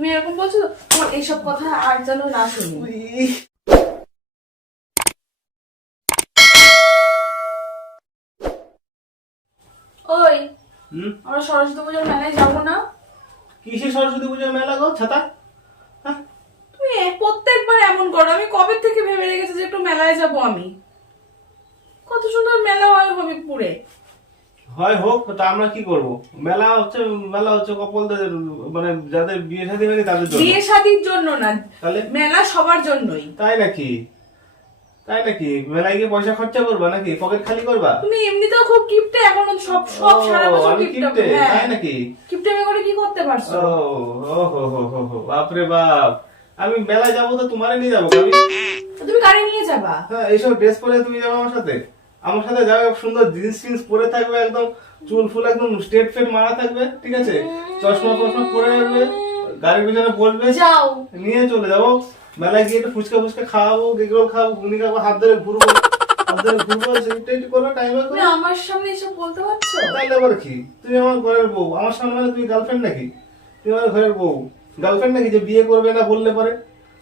তুমি এরকম বলছো তোমার এইসব কথা আর যেন না শুনি। ওই হুম? আমরা সরস্বতী পুজোর মেলায় যাব না? কিসের সরস্বতী পুজোর মেলা গো ছাতা? হ্যাঁ? তুমি প্রত্যেকবার এমন করো আমি কবে থেকে ভেবে রেখেছি যে একটু মেলায় যাব আমি? কত সুন্দর মেলা হয় হবিবপুরে হয় হোক তা আমরা কি করব? মেলা হচ্ছে মেলা হচ্ছে কপলদের মানে যাদের বিয়ে শাদী হয়নি তাদের জন্য। বিয়ে শাদির জন্য না তাহলে মেলা সবার জন্যই। তাই নাকি? তাই নাকি? মেলায় গিয়ে পয়সা খরচা করবা নাকি? পকেট খালি করবা? তুমি এমনিতেও খুব কিপটে এখন সব সব সারা বছর আমি কিপটে হ্যাঁ। তাই নাকি? কিপটে করে কি করতে পারছ? ও হো হো হো হো বাপরে বাপ। আমি মেলায় যাব তো তোমারে নিয়ে যাব আমি তুমি গাড়ি নিয়ে যাবা? হ্যাঁ এইসব ড্রেস পরে তুমি যাবে আমার সাথে? আমার সাথে যাবে সুন্দর জিন্স টিন্স পরে থাকবে একদম চুল ফুল একদম স্ট্রেট ফেট মারা থাকবে ঠিক আছে? চশমা ফশমা পরে রাখবে গাড়ির পিছনে যাও। নিয়ে চলে যাব। মেলায় গিয়ে একটু ফুচকা ফুচকা খাওয়াবো গেগরোল খাব ঘুগনি খাব হাত ধরে ঘুরবো হাত ধরে ঘুরবো সেটা একটু করব টাইম তুমি আমার সামনে এসব বলতে পারছ? তাহলে আবার কি? তুমি আমার ঘরের বউ আমার সামনে মানে তুমি গার্লফ্রেন্ড নাকি? তুমি আমার ঘরের বউ গার্লফ্রেন্ড নাকি যে বিয়ে করবে না বললে পরে?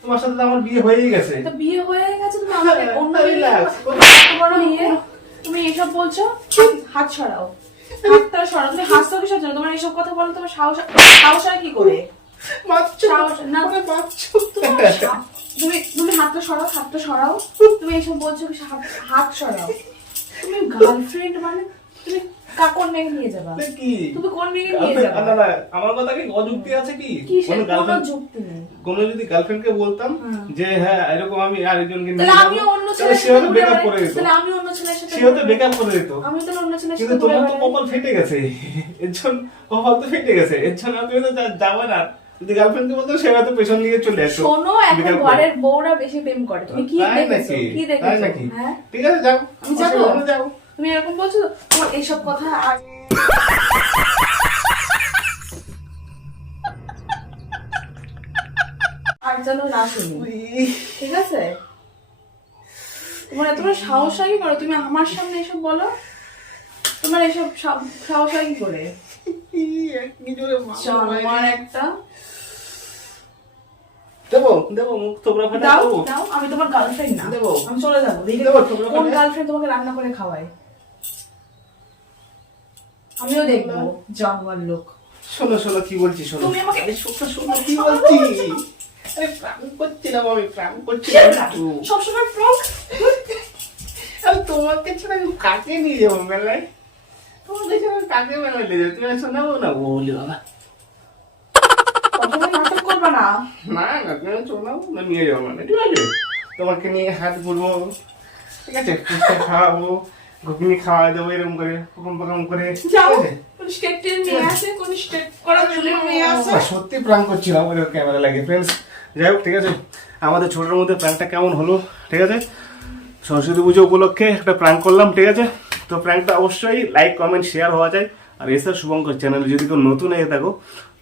তোমার সাথে তো আমার বিয়ে হয়েই গেছে। তো বিয়ে হয়ে তুমি হ্যাঁ, বড় মেয়ে তুমি এসব বলছো? হাত- সরাও। হাতটা সরাও। তুমি হাসছো কিসের জন্য? তোমার এসব কথা বলো তোমার সাহস সাহস হয় কি করে? তুমি তুমি হাতটা সরাও হাতটা সরাও। তুমি এসব বলছো হাত- হাত সরাও। তুমি গার্লফ্রেন্ড মানে কোন মেয়ে নিয়ে যাবা? কি? তুমি কোন মেয়ে নিয়ে যাবা? না, না, আমার কথা কি অযুক্তি আছে কি? কি কোনো কোনো গার্লফ্রেন্ড যুক্তি নেই। কোনো যদি গার্লফ্রেন্ডকে বলতাম যে হ্যাঁ এরকম আমি আরেকজনকে নিয়ে তাহলে যাব, অন্য ছেলের সাথে ব্রেকআপ করে দিত। তাহলে আমি অন্য ছেলের সাথে সে হয়তো ব্রেকআপ করে দিত। আমি তো অন্য ছেলের সাথে ঘুরে তোমার তো কপাল ফেটে গেছে। কপাল তো ফেটে গেছে। এর জন্য তুমি তো যাবে না। যদি গার্লফ্রেন্ডকে বলতো সে হয়তো পেছন দিকে চলে আসতো। শোনো এখন ঘরের বউরা বেশি প্রেম করে। তুমি কি দেখেছ? কি দেখেছ? হ্যাঁ? ঠিক আছে যাও। আমি যাব? যাও তুমি এরকম বলছো? তোমার এইসব কথা আর যেন না শুনি। ঠিক আছে? তোমার সাহস করে? তুমি আমার সামনে এসব বলো। তোমার এসব সাহস করে? আমার একটা। দেবো দেবো মুখ ফাটা দাও আমি তোমার গার্লফ্রেন্ড না। দেবো। আমি চলে যাব। দেখি কোন গার্লফ্রেন্ড তোমাকে রান্না করে খাওয়ায়। আমিও দেখব জঙ্গল লোক। শোনো শোনো কি বলছি শোনো। তুমি আমাকে- কি বলছি? আরে প্রাণ করছিলাম আমি প্রাণ করছিলাম একটু। সবসময় আমি তোমাকে ছাড়া আমি কাকে নিয়ে যাব মেলায়? তোমাকে ছাড়া আমি কাকে মেলায় নিয়ে যাব? তুমি শোনাবো না বলি বাবা। নাটক করবে না। না না তুমি শোনাবো না নিয়ে যাব মানে ঠিক আছে? তোমাকে নিয়ে হাত ঘুরবো ঠিক আছে? খাওয়াবো ঘুগনি খাওয়া দেবো এরকম করে হুকুম পাকাম করে। সত্যি প্রাণ করছিলাম ওই ক্যামেরা লাগে ফ্রেন্ডস যাই হোক ঠিক আছে। আমাদের ছোটোর মধ্যে প্র্যাঙ্কটা কেমন হলো ঠিক আছে? সরস্বতী পুজো উপলক্ষে একটা প্র্যাঙ্ক করলাম ঠিক আছে? তো প্র্যাঙ্কটা অবশ্যই লাইক কমেন্ট শেয়ার হওয়া যায় আর এসআর শুভঙ্কর চ্যানেল যদি কেউ নতুন হয়ে থাকো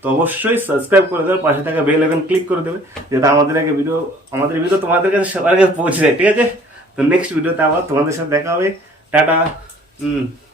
তো অবশ্যই সাবস্ক্রাইব করে দেবে পাশে থাকা বেল আইকন ক্লিক করে দেবে যাতে আমাদের আগে ভিডিও আমাদের ভিডিও তোমাদের কাছে সবার আগে পৌঁছে যায় ঠিক আছে? তো নেক্সট ভিডিওতে আবার তোমাদের সাথে দেখা হবে। 拜拜。嗯。